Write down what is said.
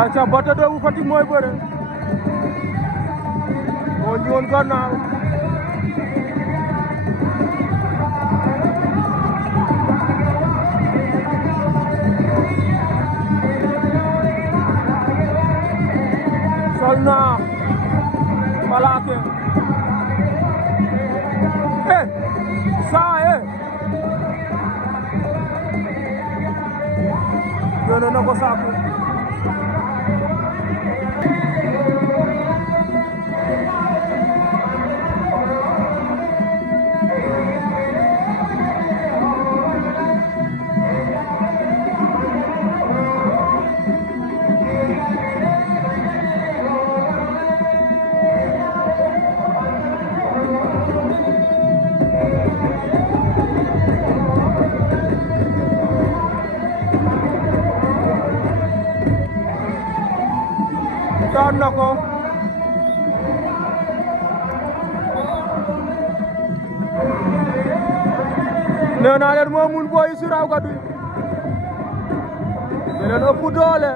aca Bata doomu Fatick mooy bëre moo ñëwoon gannaaw sol na Malaake saa yónnee na ko saaku daan na ko nee naa leen moo mun booy si raw gadu leen ëpp doole